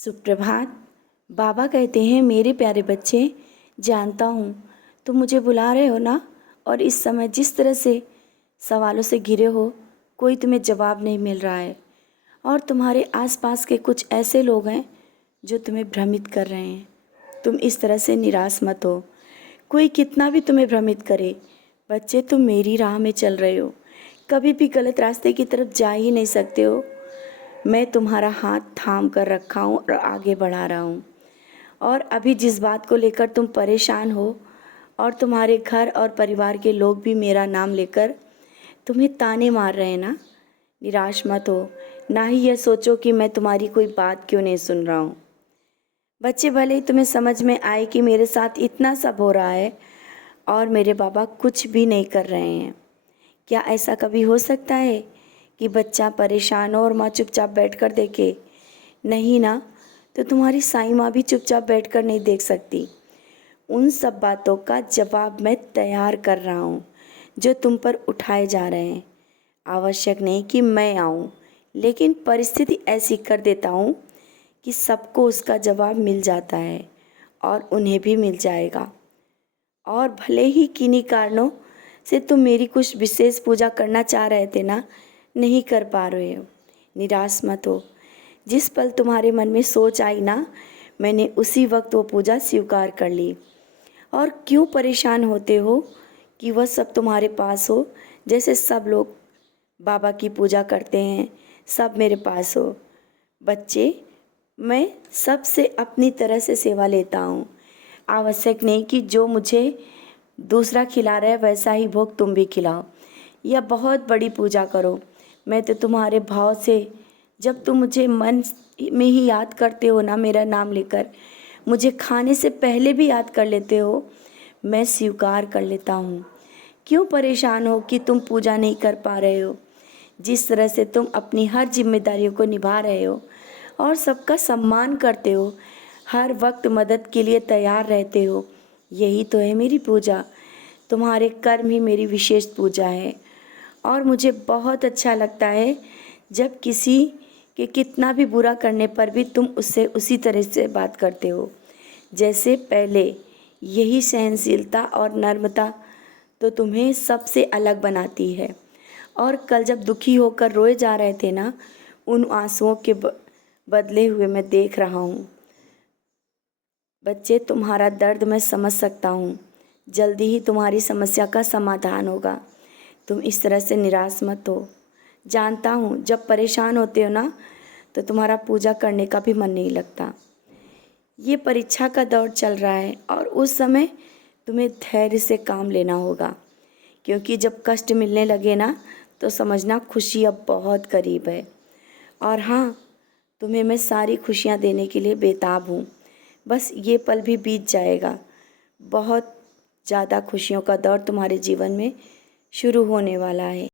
सुप्रभात। बाबा कहते हैं, मेरे प्यारे बच्चे, जानता हूँ तुम मुझे बुला रहे हो ना, और इस समय जिस तरह से सवालों से घिरे हो, कोई तुम्हें जवाब नहीं मिल रहा है, और तुम्हारे आसपास के कुछ ऐसे लोग हैं जो तुम्हें भ्रमित कर रहे हैं। तुम इस तरह से निराश मत हो। कोई कितना भी तुम्हें भ्रमित करे, बच्चे तुम मेरी राह में चल रहे हो, कभी भी गलत रास्ते की तरफ जा ही नहीं सकते हो। मैं तुम्हारा हाथ थाम कर रखा हूँ और आगे बढ़ा रहा हूँ। और अभी जिस बात को लेकर तुम परेशान हो, और तुम्हारे घर और परिवार के लोग भी मेरा नाम लेकर तुम्हें ताने मार रहे हैं ना, निराश मत हो। ना ही यह सोचो कि मैं तुम्हारी कोई बात क्यों नहीं सुन रहा हूँ। बच्चे, भले ही तुम्हें समझ में आए कि मेरे साथ इतना सब हो रहा है और मेरे बाबा कुछ भी नहीं कर रहे हैं, क्या ऐसा कभी हो सकता है कि बच्चा परेशान हो और माँ चुपचाप बैठकर देखे? नहीं ना। तो तुम्हारी साईं माँ भी चुपचाप बैठकर नहीं देख सकती। उन सब बातों का जवाब मैं तैयार कर रहा हूँ जो तुम पर उठाए जा रहे हैं। आवश्यक नहीं कि मैं आऊँ, लेकिन परिस्थिति ऐसी कर देता हूँ कि सबको उसका जवाब मिल जाता है, और उन्हें भी मिल जाएगा। और भले ही किन्हीं कारणों से तुम मेरी कुछ विशेष पूजा करना चाह रहे थे ना, नहीं कर पा रहे हो, निराश मत हो। जिस पल तुम्हारे मन में सोच आई ना, मैंने उसी वक्त वो पूजा स्वीकार कर ली। और क्यों परेशान होते हो कि वह सब तुम्हारे पास हो, जैसे सब लोग बाबा की पूजा करते हैं, सब मेरे पास हो। बच्चे, मैं सबसे अपनी तरह से सेवा लेता हूँ। आवश्यक नहीं कि जो मुझे दूसरा खिला रहा है वैसा ही भोग तुम भी खिलाओ, या बहुत बड़ी पूजा करो। मैं तो तुम्हारे भाव से, जब तुम मुझे मन में ही याद करते हो ना, मेरा नाम लेकर, मुझे खाने से पहले भी याद कर लेते हो, मैं स्वीकार कर लेता हूँ। क्यों परेशान हो कि तुम पूजा नहीं कर पा रहे हो? जिस तरह से तुम अपनी हर जिम्मेदारियों को निभा रहे हो और सबका सम्मान करते हो, हर वक्त मदद के लिए तैयार रहते हो, यही तो है मेरी पूजा। तुम्हारे कर्म ही मेरी विशेष पूजा है। और मुझे बहुत अच्छा लगता है जब किसी के कितना भी बुरा करने पर भी तुम उससे उसी तरह से बात करते हो जैसे पहले। यही सहनशीलता और नम्रता तो तुम्हें सबसे अलग बनाती है। और कल जब दुखी होकर रोए जा रहे थे ना, उन आंसुओं के बदले हुए मैं देख रहा हूँ। बच्चे, तुम्हारा दर्द मैं समझ सकता हूँ। जल्दी ही तुम्हारी समस्या का समाधान होगा। तुम इस तरह से निराश मत हो। जानता हूँ जब परेशान होते हो ना, तो तुम्हारा पूजा करने का भी मन नहीं लगता। ये परीक्षा का दौर चल रहा है, और उस समय तुम्हें धैर्य से काम लेना होगा, क्योंकि जब कष्ट मिलने लगे ना, तो समझना खुशी अब बहुत करीब है। और हाँ, तुम्हें मैं सारी खुशियाँ देने के लिए बेताब हूँ। बस ये पल भी बीत जाएगा। बहुत ज़्यादा खुशियों का दौर तुम्हारे जीवन में शुरू होने वाला है।